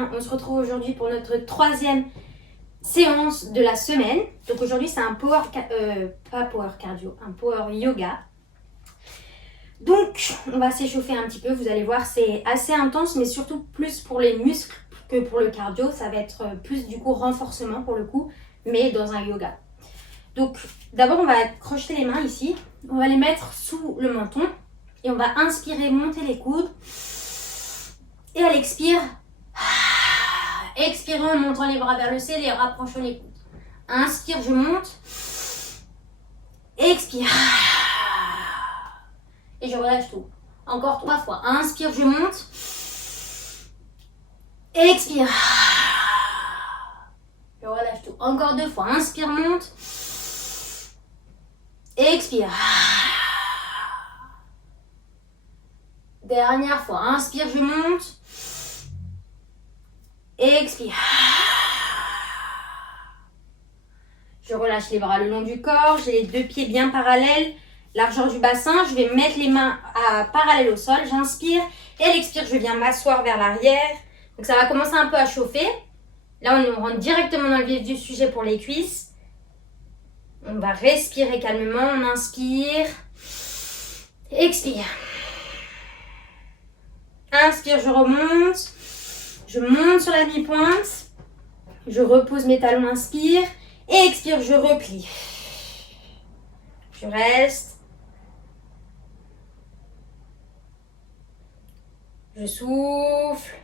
bien. On se retrouve aujourd'hui pour notre troisième séance de la semaine. Donc aujourd'hui c'est un pas power cardio, un power yoga. Donc on va s'échauffer un petit peu, vous allez voir c'est assez intense mais surtout plus pour les muscles que pour le cardio. Ça va être plus du coup renforcement pour le coup, mais dans un yoga. Donc d'abord on va crocheter les mains ici, on va les mettre sous le menton et on va inspirer, monter les coudes et à l'expire, expire en montant les bras vers le ciel et rapprochons les coudes. Inspire, je monte, expire et je relâche tout. Encore 3 fois, inspire, je monte, expire, je relâche tout. Encore 2 fois, inspire, monte, expire. Dernière fois, inspire, je monte, expire. Je relâche les bras le long du corps, j'ai les 2 pieds bien parallèles, largeur du bassin, je vais mettre les mains parallèles au sol, j'inspire et à l'expire, je viens m'asseoir vers l'arrière. Donc ça va commencer un peu à chauffer. Là, on rentre directement dans le vif du sujet pour les cuisses. On va respirer calmement, on inspire, expire. Inspire, je remonte, je monte sur la mi-pointe, je repose mes talons, inspire, et expire, je replie. Je reste, je souffle,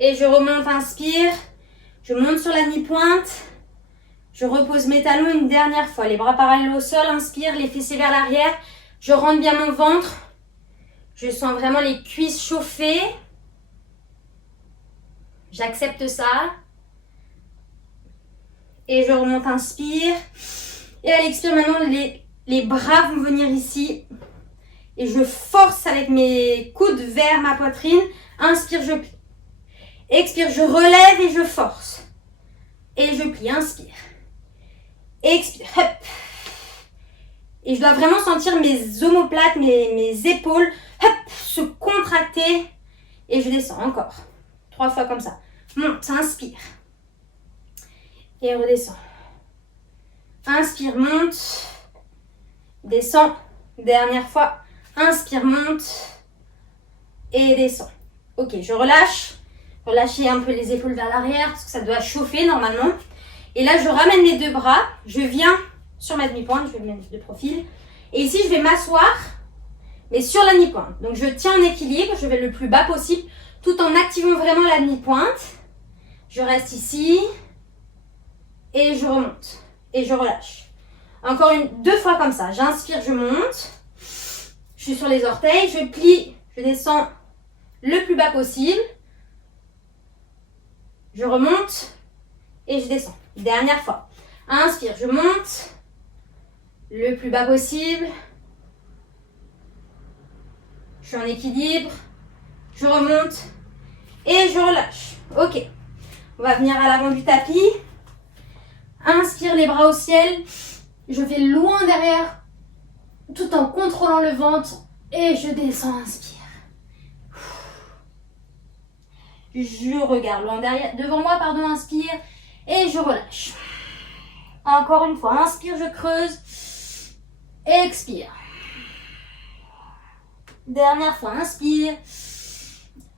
et je remonte, inspire, je monte sur la mi-pointe, je repose mes talons une dernière fois, les bras parallèles au sol, inspire, les fessiers vers l'arrière, je rentre bien mon ventre. Je sens vraiment les cuisses chauffées. J'accepte ça. Et je remonte, inspire. Et à l'expire, maintenant, les bras vont venir ici. Et je force avec mes coudes vers ma poitrine. Inspire, je plie. Expire, je relève et je force. Et je plie, inspire. Expire, hop. Et je dois vraiment sentir mes omoplates, mes épaules, hop, se contracter. Et je descends encore. 3 fois comme ça. Monte, inspire. Et redescends. Inspire, monte. Descends. Dernière fois. Inspire, monte. Et descends. Ok, je relâche. Relâchez un peu les épaules vers l'arrière parce que ça doit chauffer normalement. Et là, je ramène les 2 bras. Je viens sur ma demi-pointe, je vais le mettre de profil. Et ici, je vais m'asseoir, mais sur la demi-pointe. Donc, je tiens en équilibre, je vais le plus bas possible, tout en activant vraiment la demi-pointe. Je reste ici, et je remonte, et je relâche. Encore 2 fois comme ça. J'inspire, je monte. Je suis sur les orteils, je plie, je descends le plus bas possible. Je remonte, et je descends. Dernière fois. Inspire, je monte. Le plus bas possible. Je suis en équilibre. Je remonte. Et je relâche. Ok. On va venir à l'avant du tapis. Inspire les bras au ciel. Je vais loin derrière. Tout en contrôlant le ventre. Et je descends. Inspire. Je regarde loin derrière. Devant moi, pardon. Inspire. Et je relâche. Encore une fois. Inspire, je creuse. Expire. Dernière fois, inspire.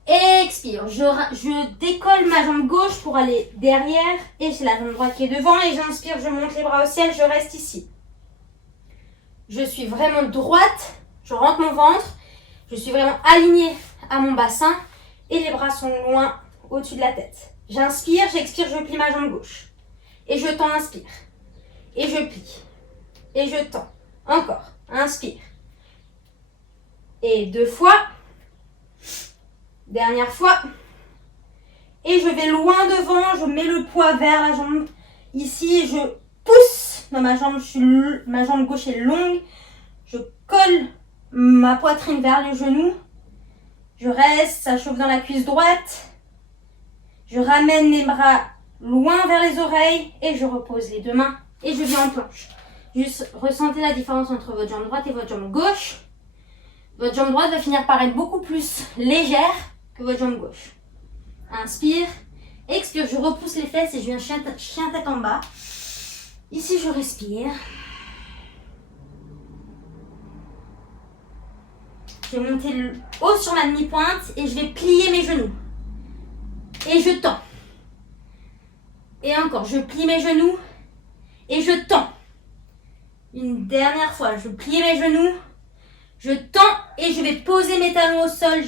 Expire. Je décolle ma jambe gauche pour aller derrière. Et j'ai la jambe droite qui est devant. Et j'inspire, je monte les bras au ciel. Je reste ici. Je suis vraiment droite. Je rentre mon ventre. Je suis vraiment alignée à mon bassin. Et les bras sont loin au-dessus de la tête. J'inspire, j'expire, je plie ma jambe gauche. Et je tends, inspire. Et je plie. Et je tends. Encore. Inspire. Et 2 fois. Dernière fois. Et je vais loin devant. Je mets le poids vers la jambe. Ici, je pousse dans ma jambe. Ma jambe gauche est longue. Je colle ma poitrine vers le genou. Je reste. Ça chauffe dans la cuisse droite. Je ramène les bras loin vers les oreilles. Et je repose les 2 mains. Et je viens en planche. Juste ressentez la différence entre votre jambe droite et votre jambe gauche. Votre jambe droite va finir par être beaucoup plus légère que votre jambe gauche. Inspire. Expire, je repousse les fesses et je viens chien tête en bas. Ici, je respire. Je vais monter le haut sur ma demi-pointe et je vais plier mes genoux. Et je tends. Et encore, je plie mes genoux et je tends. Une dernière fois, je plie mes genoux, je tends et je vais poser mes talons au sol.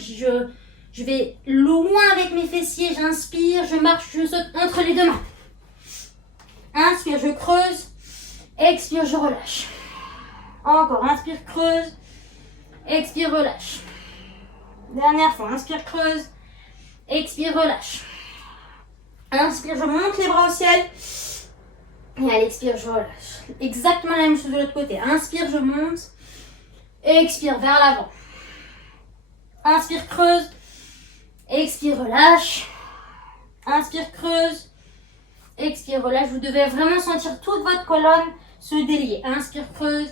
Je vais loin avec mes fessiers, j'inspire, je marche, je saute entre les deux mains. Inspire, je creuse. Expire, je relâche. Encore, inspire, creuse. Expire, relâche. Dernière fois, inspire, creuse. Expire, relâche. Inspire, je monte les bras au ciel. Et à l'expire, je relâche. Exactement la même chose de l'autre côté. Inspire, je monte. Expire, vers l'avant. Inspire, creuse. Expire, relâche. Inspire, creuse. Expire, relâche. Vous devez vraiment sentir toute votre colonne se délier. Inspire, creuse.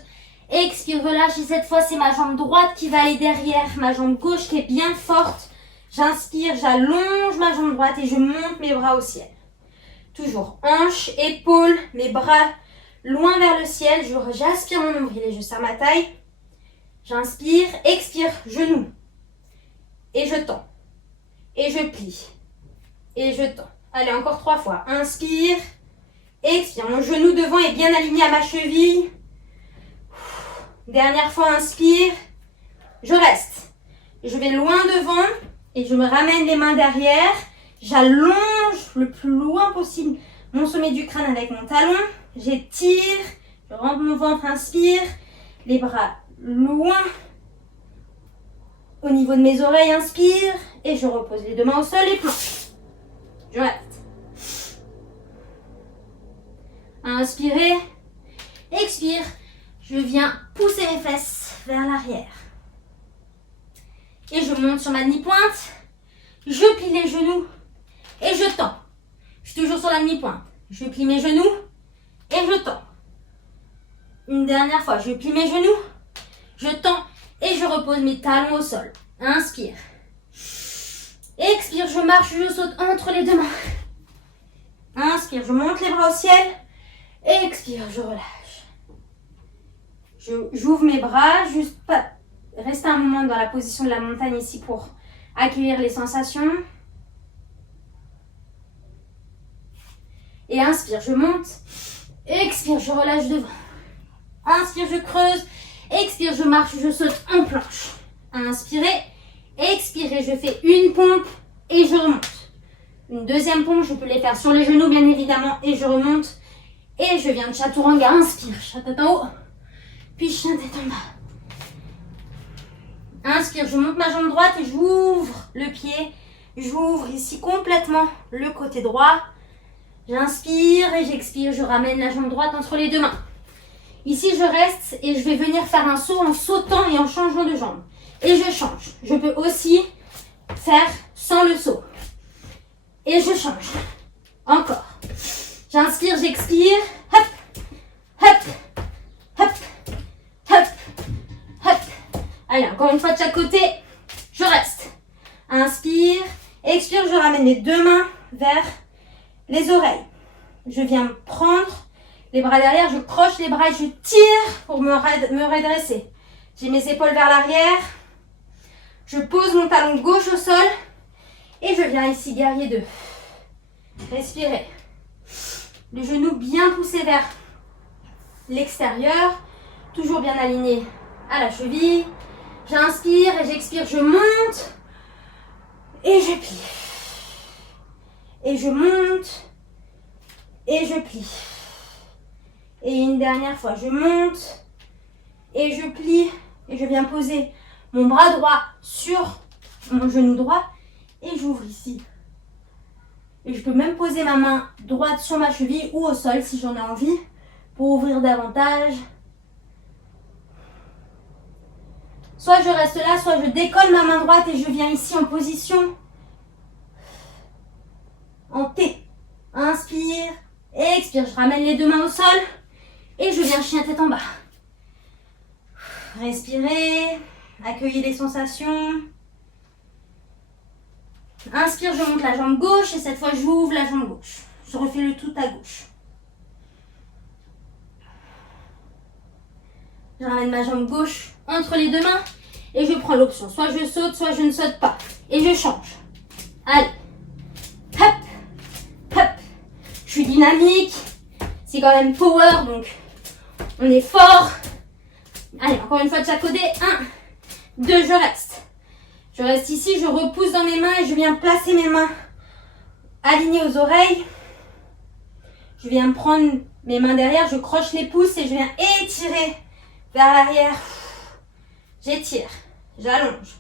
Expire, relâche. Et cette fois, c'est ma jambe droite qui va aller derrière. Ma jambe gauche qui est bien forte. J'inspire, j'allonge ma jambe droite et je monte mes bras au ciel. Toujours hanche, épaule, mes bras loin vers le ciel. J'aspire mon nombril et je serre ma taille. J'inspire, expire, genou. Et je tends. Et je plie. Et je tends. Allez, encore 3 fois. Inspire, expire. Mon genou devant est bien aligné à ma cheville. Dernière fois, inspire. Je reste. Je vais loin devant et je me ramène les mains derrière. J'allonge le plus loin possible mon sommet du crâne avec mon talon. J'étire. Je rentre mon ventre, inspire. Les bras loin au niveau de mes oreilles, inspire. Et je repose les deux mains au sol et planche. Je reste. Inspirez. Expire. Je viens pousser mes fesses vers l'arrière. Et je monte sur ma demi-pointe. Je plie les genoux. Et je tends. Je suis toujours sur la demi-pointe. Je plie mes genoux. Et je tends. Une dernière fois. Je plie mes genoux. Je tends. Et je repose mes talons au sol. Inspire. Expire. Je marche. Je saute entre les deux mains. Inspire. Je monte les bras au ciel. Expire. Je relâche. J'ouvre mes bras. Juste pas. Restez un moment dans la position de la montagne ici pour accueillir les sensations. Et inspire, je monte. Expire, je relâche devant. Inspire, je creuse. Expire, je marche, je saute en planche. Inspirez. Expirez, je fais une pompe et je remonte. Une deuxième pompe, je peux les faire sur les genoux bien évidemment et je remonte. Et je viens de chaturanga. Inspire, chat tête en haut. Puis chien tête en bas. Inspire, je monte ma jambe droite et j'ouvre le pied. J'ouvre ici complètement le côté droit. J'inspire et j'expire. Je ramène la jambe droite entre les deux mains. Ici, je reste et je vais venir faire un saut en sautant et en changeant de jambe. Et je change. Je peux aussi faire sans le saut. Et je change. Encore. J'inspire, j'expire. Hop, hop, hop, hop, hop. Allez, encore une fois de chaque côté. Je reste. Inspire, expire, je ramène les deux mains vers les oreilles. Je viens prendre les bras derrière, je croche les bras et je tire pour me redresser. J'ai mes épaules vers l'arrière. Je pose mon talon gauche au sol. Et je viens ici, guerrier 2. Respirez. Le genou bien poussé vers l'extérieur. Toujours bien aligné à la cheville. J'inspire et j'expire, je monte. Et je plie. Et je monte. Et je plie. Et une dernière fois, je monte. Et je plie. Et je viens poser mon bras droit sur mon genou droit. Et j'ouvre ici. Et je peux même poser ma main droite sur ma cheville ou au sol si j'en ai envie. Pour ouvrir davantage. Soit je reste là, soit je décolle ma main droite et je viens ici en position en T. Inspire, expire, je ramène les deux mains au sol et je viens chien tête en bas. Respirez, accueillez les sensations. Inspire, je monte la jambe gauche et cette fois j'ouvre la jambe gauche. Je refais le tout à gauche. Je ramène ma jambe gauche entre les deux mains et je prends l'option. Soit je saute, soit je ne saute pas. Et je change. Allez. Hop. Hop. Je suis dynamique. C'est quand même power, donc on est fort. Allez, encore une fois de chaque côté. 1, 2, je reste. Je reste ici, je repousse dans mes mains et je viens placer mes mains alignées aux oreilles. Je viens prendre mes mains derrière, je croche les pouces et je viens étirer vers l'arrière. J'étire, j'allonge.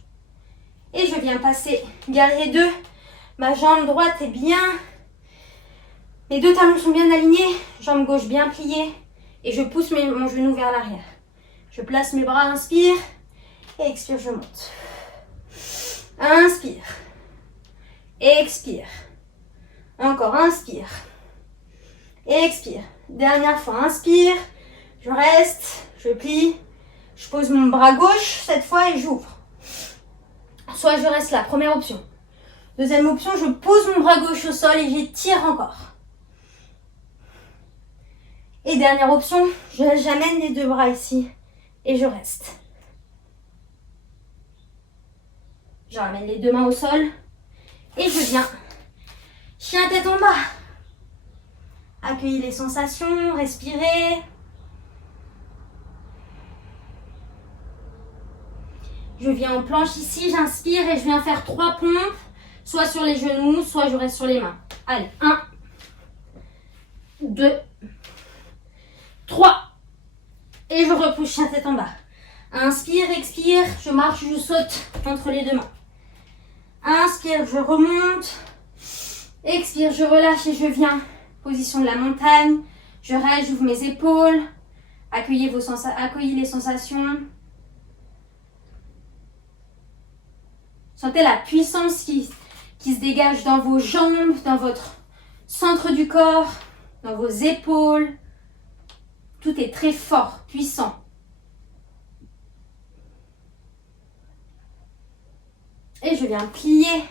Et je viens passer guerrier 2. Ma jambe droite est bien. Mes deux talons sont bien alignés. Jambe gauche bien pliée. Et je pousse mon genou vers l'arrière. Je place mes bras, inspire. Et expire, je monte. Inspire. Expire. Encore, inspire. Expire. Dernière fois, inspire. Je reste, je plie. Je pose mon bras gauche cette fois et j'ouvre. Soit je reste là, première option. Deuxième option, je pose mon bras gauche au sol et j'étire encore. Et dernière option, j'amène les deux bras ici et je reste. Je ramène les deux mains au sol et je viens chien tête en bas. Accueillez les sensations, respirez. Je viens en planche ici, j'inspire et je viens faire 3 pompes, soit sur les genoux, soit je reste sur les mains. Allez, 1, 2, 3. Et je repousse chien tête en bas. Inspire, expire, je marche, je saute entre les deux mains. Inspire, je remonte. Expire, je relâche et je viens. Position de la montagne. Je reste, j'ouvre mes épaules. Accueillez les sensations. Sentez la puissance qui se dégage dans vos jambes, dans votre centre du corps, dans vos épaules. Tout est très fort, puissant. Et je viens plier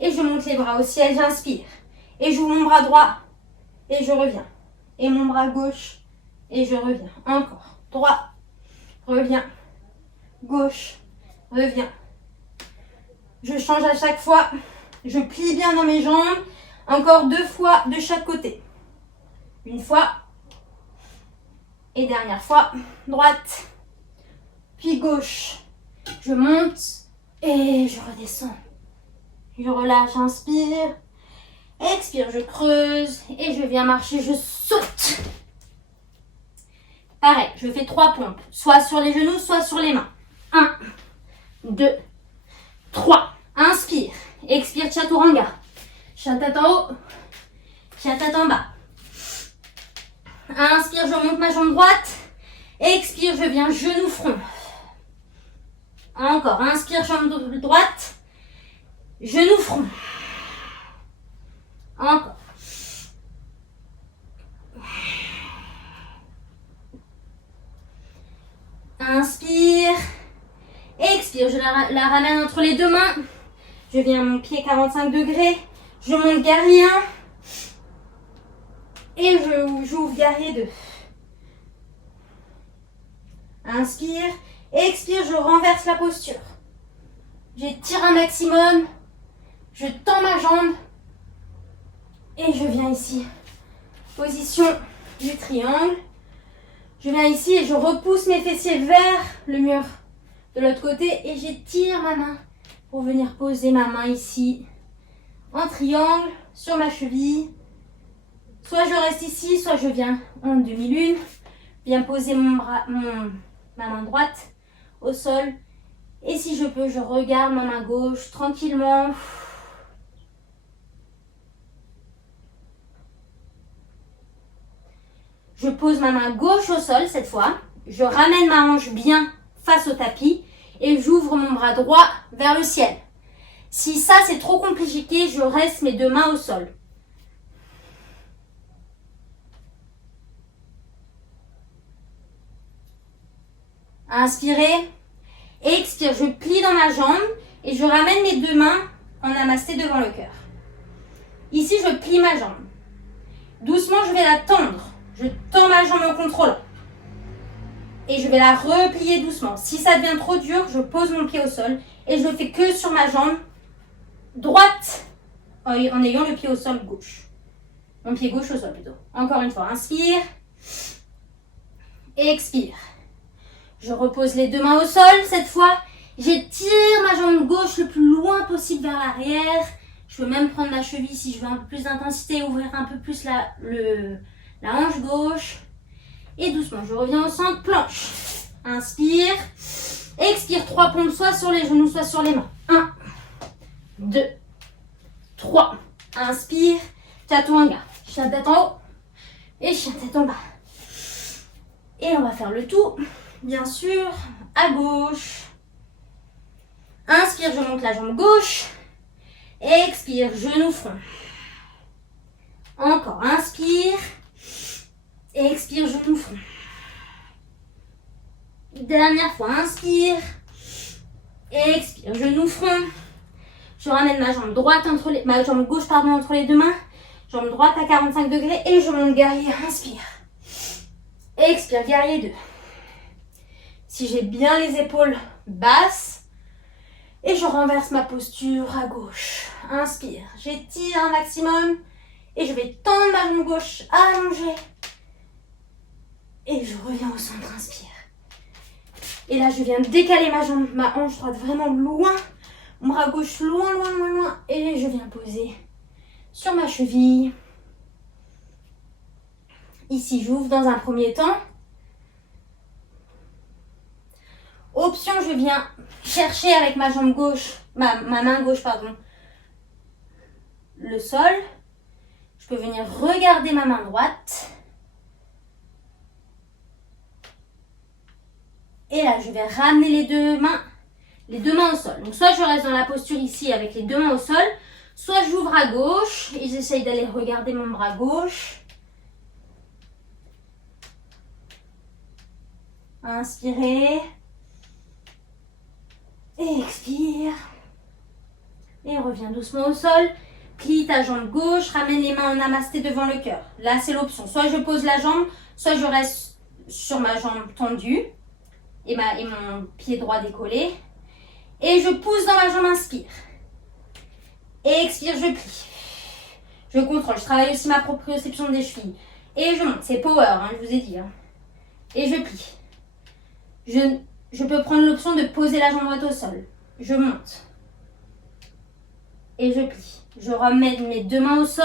et je monte les bras au ciel, j'inspire. Et j'ouvre mon bras droit et je reviens. Et mon bras gauche et je reviens. Encore. Droit, reviens. Gauche, reviens. Je change à chaque fois. Je plie bien dans mes jambes. Encore 2 fois de chaque côté. Une fois. Et dernière fois. Droite. Puis gauche. Je monte. Et je redescends. Je relâche, inspire. Expire, je creuse. Et je viens marcher, je saute. Pareil, je fais 3 pompes. Soit sur les genoux, soit sur les mains. 1, 2, 3. Inspire. Expire, chaturanga. Chien tête en haut. Chien tête en bas. Inspire, je monte ma jambe droite. Expire, je viens genou front. Encore. Inspire, jambe droite. Genou front. Encore. Inspire. Expire, je la ramène entre les deux mains. Je viens à mon pied 45 degrés. Je monte guerrier 1. Et j'ouvre guerrier 2. Inspire. Expire, je renverse la posture. J'étire un maximum. Je tends ma jambe. Et je viens ici. Position du triangle. Je viens ici et je repousse mes fessiers vers le mur de l'autre côté. Et j'étire ma main pour venir poser ma main ici. En triangle sur ma cheville. Soit je reste ici, soit je viens en demi-lune. Viens poser ma main droite au sol. Et si je peux, je regarde ma main gauche tranquillement. Je pose ma main gauche au sol cette fois. Je ramène ma hanche bien face au tapis. Et j'ouvre mon bras droit vers le ciel. Si ça c'est trop compliqué, je reste mes deux mains au sol. Inspirez. Expire, je plie dans ma jambe et je ramène mes deux mains en namasté devant le cœur. Ici, je plie ma jambe. Doucement, je vais la tendre. Je tends ma jambe en contrôlant. Et je vais la replier doucement. Si ça devient trop dur, je pose mon pied au sol et je le fais que sur ma jambe droite en ayant le pied au sol gauche. Mon pied gauche au sol plutôt. Encore une fois, inspire. Expire. Je repose les deux mains au sol. Cette fois, j'étire ma jambe gauche le plus loin possible vers l'arrière. Je peux même prendre ma cheville si je veux un peu plus d'intensité, ouvrir un peu plus la hanche gauche. Et doucement, je reviens au centre, planche. Inspire. Expire, 3 pompes, soit sur les genoux, soit sur les mains. 1, 2, 3. Inspire. Chaturanga. Chien tête en haut et chien tête en bas. Et on va faire le tout, bien sûr, à gauche. Inspire, je monte la jambe gauche. Expire, genou front. Encore, inspire. Expire, genou front. Dernière fois, inspire. Expire, genou front. Je ramène ma jambe droite ma jambe gauche entre les deux mains. Jambe droite à 45 degrés et je monte guerrier. Inspire. Expire, guerrier 2. Si j'ai bien les épaules basses. Et je renverse ma posture à gauche. Inspire. J'étire un maximum. Et je vais tendre ma jambe gauche allongée. Et je reviens au centre. Inspire. Et là, je viens décaler ma hanche droite vraiment loin. Mon bras gauche loin, loin, loin, loin. Et je viens poser sur ma cheville. Ici, j'ouvre dans un premier temps. Option, je viens chercher avec ma jambe gauche, ma main gauche, pardon, le sol. Je peux venir regarder ma main droite. Et là, je vais ramener les deux mains au sol. Donc, soit je reste dans la posture ici avec les deux mains au sol, soit j'ouvre à gauche et j'essaye d'aller regarder mon bras gauche. Inspirez. Et expire. Et reviens doucement au sol. Plie ta jambe gauche, ramène les mains en namasté devant le cœur. Là, c'est l'option. Soit je pose la jambe, soit je reste sur ma jambe tendue et mon pied droit décollé. Et je pousse dans ma jambe, inspire. Et expire, je plie. Je contrôle. Je travaille aussi ma proprioception des chevilles. Et je monte. C'est power, hein, je vous ai dit. Hein. Et je plie. Je peux prendre l'option de poser la jambe droite au sol. Je monte. Et je plie. Je ramène mes deux mains au sol.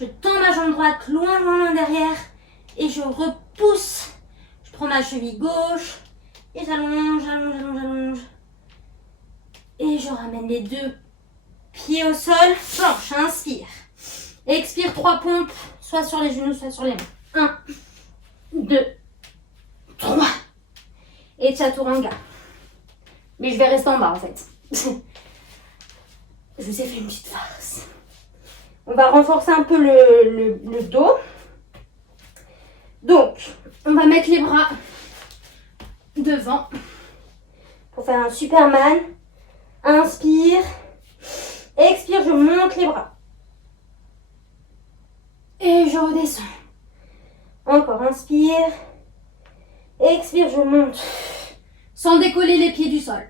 Je tends ma jambe droite loin, loin, loin derrière. Et je repousse. Je prends ma cheville gauche. Et j'allonge, j'allonge, j'allonge, j'allonge. Et je ramène les deux pieds au sol. Planche, inspire. Expire, 3 pompes. Soit sur les genoux, soit sur les mains. 1, 2, 3. Et chaturanga. Mais je vais rester en bas en fait. Je vous ai fait une petite farce. On va renforcer un peu le dos. Donc, on va mettre les bras devant pour faire un Superman. Inspire. Expire, je monte les bras. Et je redescends. Encore, inspire. Expire, je monte. Sans décoller les pieds du sol.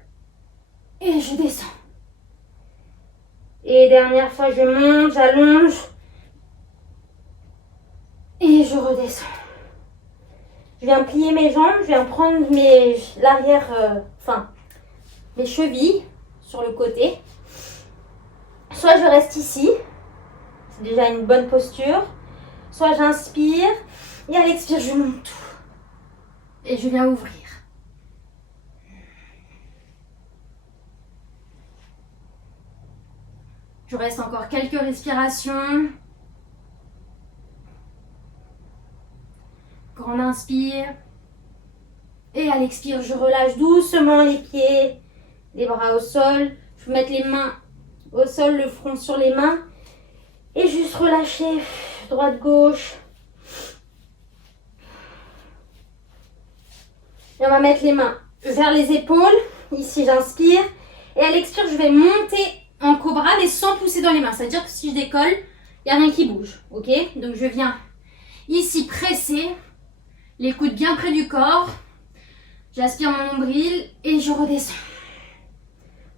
Et je descends. Et dernière fois, je monte, j'allonge. Et je redescends. Je viens plier mes jambes, je viens prendre l'arrière, mes chevilles sur le côté. Soit je reste ici, c'est déjà une bonne posture. Soit j'inspire et à l'expire, je monte tout. Et je viens ouvrir. Je reste encore quelques respirations. Grande inspire. Et à l'expire, je relâche doucement les pieds, les bras au sol. Je vais mettre les mains au sol, le front sur les mains. Et juste relâcher droite-gauche. Et on va mettre les mains vers les épaules. Ici, j'inspire. Et à l'expire, je vais monter en cobra, mais sans pousser dans les mains. Ça veut dire que si je décolle, il n'y a rien qui bouge. Ok? Donc je viens ici presser, les coudes bien près du corps. J'aspire mon nombril et je redescends.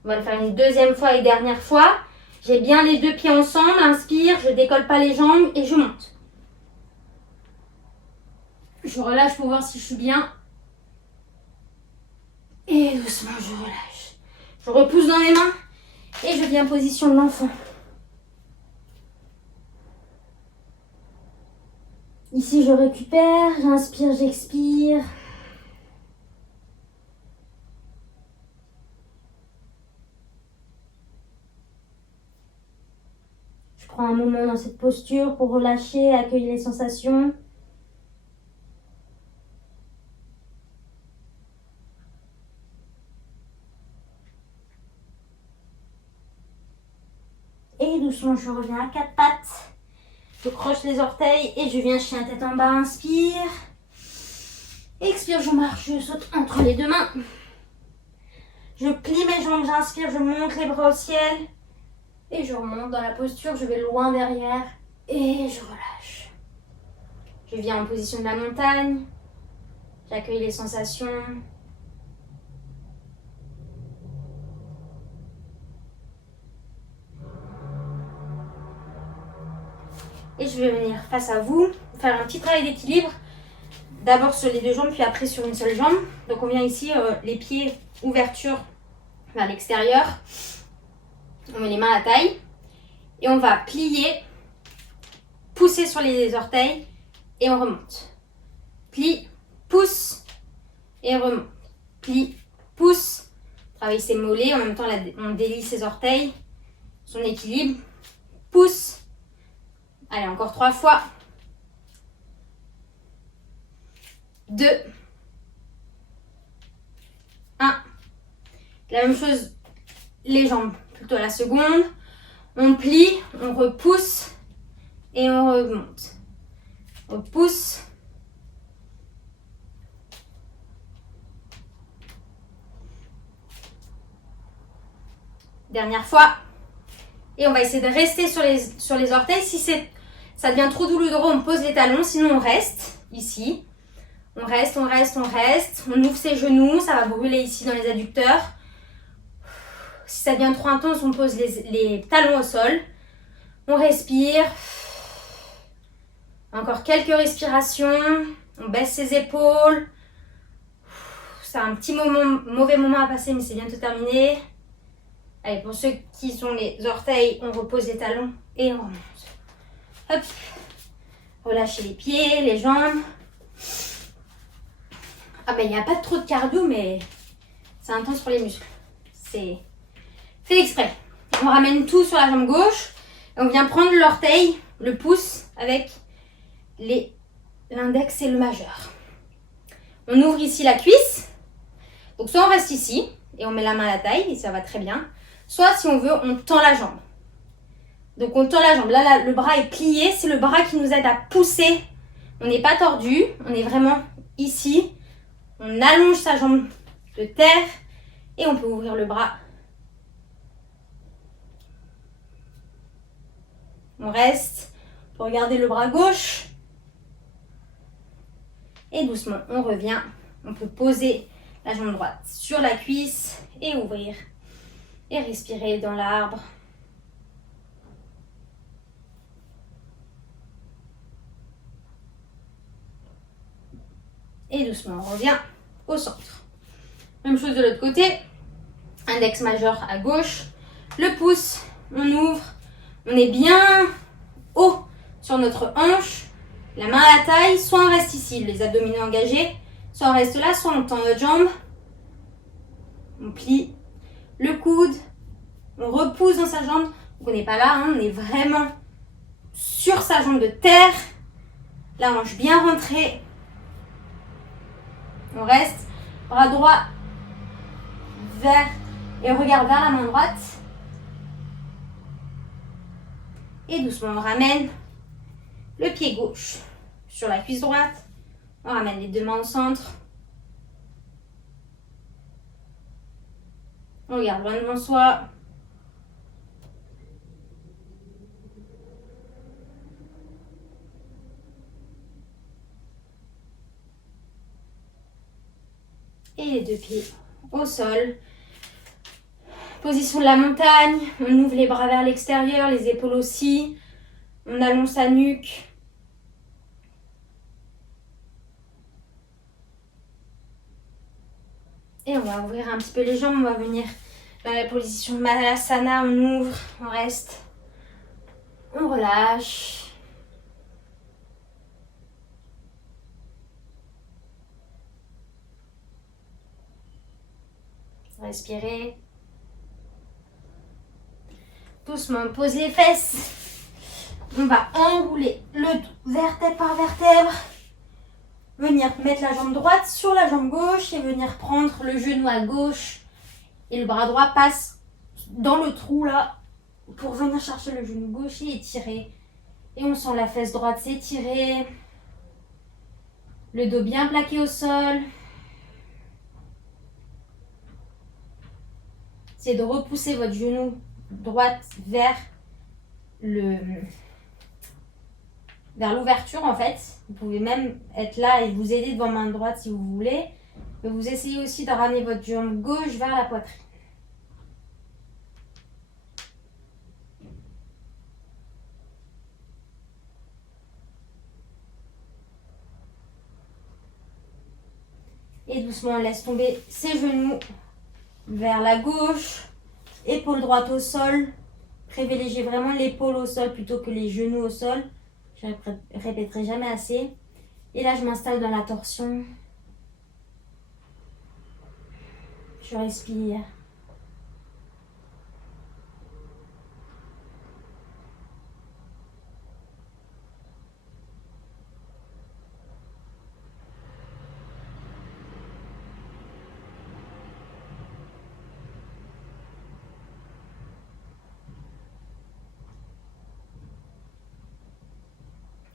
On va le faire une deuxième fois et dernière fois. J'ai bien les deux pieds ensemble. Inspire, je décolle pas les jambes et je monte. Je relâche pour voir si je suis bien. Et doucement, je relâche. Je repousse dans les mains et je viens en position de l'enfant. Ici, je récupère, j'inspire, j'expire. Je prends un moment dans cette posture pour relâcher, accueillir les sensations. Et doucement, je reviens à quatre pattes. Je croche les orteils et je viens chien tête en bas. Inspire. Expire, je marche, je saute entre les deux mains. Je plie mes jambes, j'inspire, je monte les bras au ciel. Et je remonte dans la posture, je vais loin derrière. Et je relâche. Je viens en position de la montagne. J'accueille les sensations. Et je vais venir face à vous, faire un petit travail d'équilibre. D'abord sur les deux jambes, puis après sur une seule jambe. Donc on vient ici, les pieds, ouverture vers l'extérieur. On met les mains à la taille. Et on va plier, pousser sur les orteils et on remonte. Plie, pousse et remonte. Plie, pousse. Travaille ses mollets, en même temps on délie ses orteils. Son équilibre. Pousse. Allez, encore 3 fois. 2. 1. La même chose, les jambes plutôt à la seconde. On plie, on repousse et on remonte. Repousse. Dernière fois. Et on va essayer de rester sur les orteils. Si ça devient trop douloureux, on pose les talons. Sinon, on reste ici. On reste, on reste, on reste. On ouvre ses genoux. Ça va brûler ici dans les adducteurs. Si ça devient trop intense, on pose les talons au sol. On respire. Encore quelques respirations. On baisse ses épaules. C'est un petit mauvais moment à passer, mais c'est bientôt terminé. Allez, pour ceux qui ont les orteils, on repose les talons et on remonte. Hop. Relâchez les pieds, les jambes. Ah ben, il n'y a pas trop de cardio, mais c'est intense pour les muscles. C'est fait exprès. On ramène tout sur la jambe gauche. Et on vient prendre l'orteil, le pouce, avec l'index et le majeur. On ouvre ici la cuisse. Donc soit on reste ici et on met la main à la taille et ça va très bien. Soit si on veut, on tend la jambe. Donc on tend la jambe. Là, le bras est plié. C'est le bras qui nous aide à pousser. On n'est pas tordu. On est vraiment ici. On allonge sa jambe de terre. Et on peut ouvrir le bras. On reste pour regarder le bras gauche. Et doucement, on revient. On peut poser la jambe droite sur la cuisse et ouvrir. Et respirer dans l'arbre. Et doucement, on revient au centre. Même chose de l'autre côté. Index majeur à gauche. Le pouce, on ouvre. On est bien haut sur notre hanche. La main à la taille. Soit on reste ici, les abdominaux engagés. Soit on reste là, soit on tend notre jambe. On plie le coude. On repousse dans sa jambe. Donc on n'est pas là, hein, on est vraiment sur sa jambe de terre. La hanche bien rentrée. On reste, bras droit vers et on regarde vers la main droite. Et doucement, on ramène le pied gauche sur la cuisse droite. On ramène les deux mains au centre. On regarde loin devant soi. deux pieds au sol. Position de la montagne. On ouvre les bras vers l'extérieur, les épaules aussi. On allonge sa nuque. Et on va ouvrir un petit peu les jambes. On va venir dans la position de Malasana. On ouvre, on reste. On relâche. Respirez. Doucement, on pose les fesses. On va enrouler le dos vertèbre par vertèbre. Venir mettre la jambe droite sur la jambe gauche et venir prendre le genou à gauche. Et le bras droit passe dans le trou là pour venir chercher le genou gauche et étirer. Et on sent la fesse droite s'étirer. Le dos bien plaqué au sol. C'est de repousser votre genou droite vers l'ouverture en fait. Vous pouvez même être là et vous aider devant main droite si vous voulez. Mais vous essayez aussi de ramener votre jambe gauche vers la poitrine. Et doucement, on laisse tomber ses genoux vers la gauche. Épaule droite au sol. Privilégiez vraiment l'épaule au sol plutôt que les genoux au sol. Je ne répéterai jamais assez. Et là, je m'installe dans la torsion. Je respire.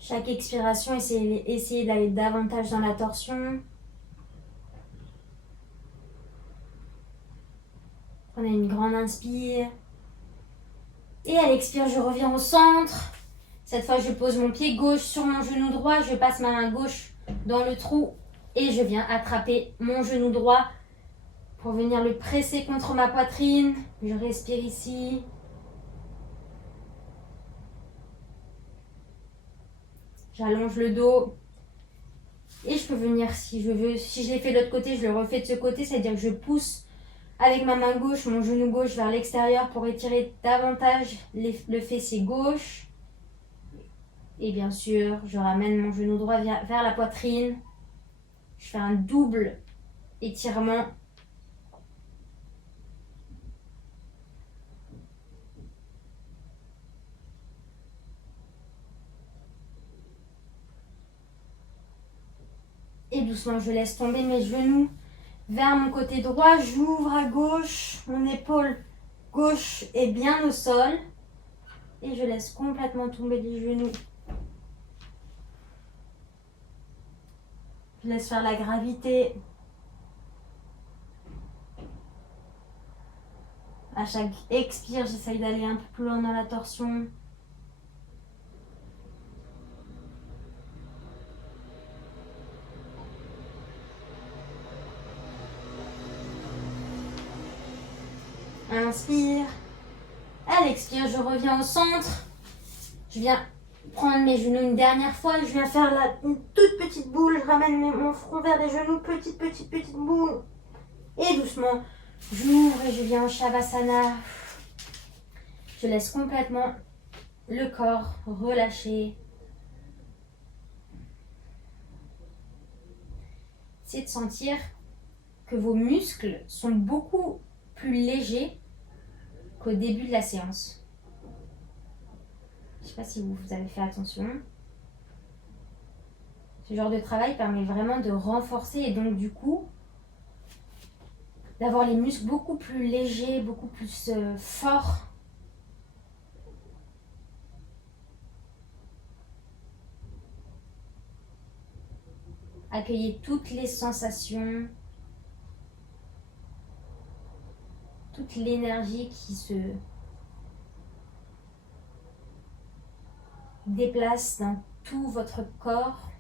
Chaque expiration, essayez d'aller davantage dans la torsion. Prenez une grande inspire. Et à l'expire, je reviens au centre. Cette fois, je pose mon pied gauche sur mon genou droit. Je passe ma main gauche dans le trou. Et je viens attraper mon genou droit pour venir le presser contre ma poitrine. Je respire ici. J'allonge le dos. Et je peux venir si je veux. Si je l'ai fait de l'autre côté, je le refais de ce côté. C'est-à-dire que je pousse avec ma main gauche, mon genou gauche vers l'extérieur pour étirer davantage le fessier gauche. Et bien sûr, je ramène mon genou droit vers la poitrine. Je fais un double étirement. Et doucement, je laisse tomber mes genoux vers mon côté droit. J'ouvre à gauche. Mon épaule gauche est bien au sol. Et je laisse complètement tomber les genoux. Je laisse faire la gravité. À chaque expire, j'essaye d'aller un peu plus loin dans la torsion. Inspire. À l'expire, je reviens au centre. Je viens prendre mes genoux une dernière fois. Je viens faire une toute petite boule. Je ramène mon front vers les genoux. Petite boule. Et doucement, j'ouvre et je viens en Shavasana. Je laisse complètement le corps relâcher. C'est de sentir que vos muscles sont beaucoup plus légers qu'au début de la séance. Je ne sais pas si vous avez fait attention. Ce genre de travail permet vraiment de renforcer et donc du coup d'avoir les muscles beaucoup plus légers, beaucoup plus forts. Accueillez toutes les sensations, toute l'énergie qui se déplace dans tout votre corps.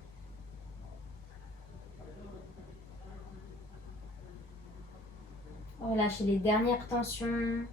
Relâchez les dernières tensions.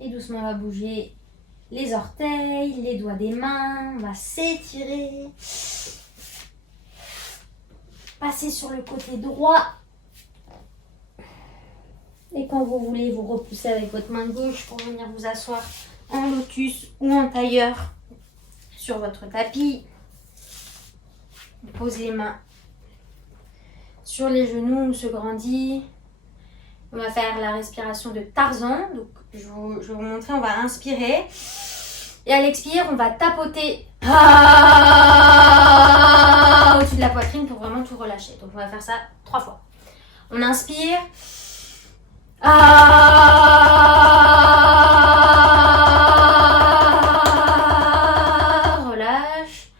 Et doucement, on va bouger les orteils, les doigts des mains. On va s'étirer. Passer sur le côté droit. Et quand vous voulez, vous repoussez avec votre main gauche pour venir vous asseoir en lotus ou en tailleur sur votre tapis. Posez les mains sur les genoux, on se grandit. On va faire la respiration de Tarzan. Donc, je vais vous montrer, on va inspirer. Et à l'expire, on va tapoter au-dessus de la poitrine pour vraiment tout relâcher. Donc, on va faire ça 3 fois. On inspire. Relâche.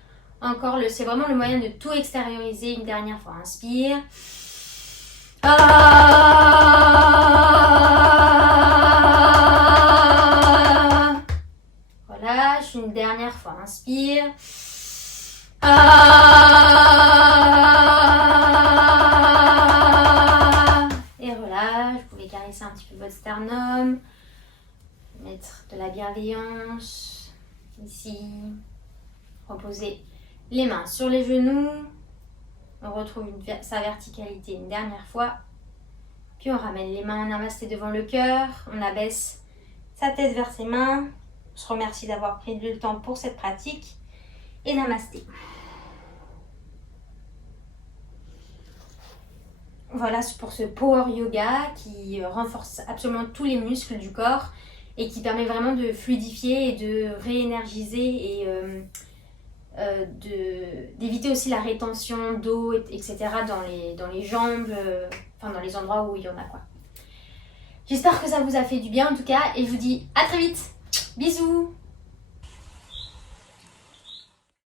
Encore, c'est vraiment le moyen de tout extérioriser. Une dernière fois. Inspire. Relâche. Une dernière fois. Inspire. Et relâche. Vous pouvez caresser un petit peu votre sternum. Mettre de la bienveillance. Ici. Reposez les mains sur les genoux. On retrouve sa verticalité une dernière fois. Puis on ramène les mains en namasté devant le cœur. On abaisse sa tête vers ses mains. On se remercie d'avoir pris le temps pour cette pratique. Et namasté. Voilà pour ce power yoga qui renforce absolument tous les muscles du corps et qui permet vraiment de fluidifier et de réénergiser et d'éviter aussi la rétention d'eau, etc. dans les jambes, enfin dans les endroits où il y en a quoi. J'espère que ça vous a fait du bien en tout cas et je vous dis à très vite. Bisous.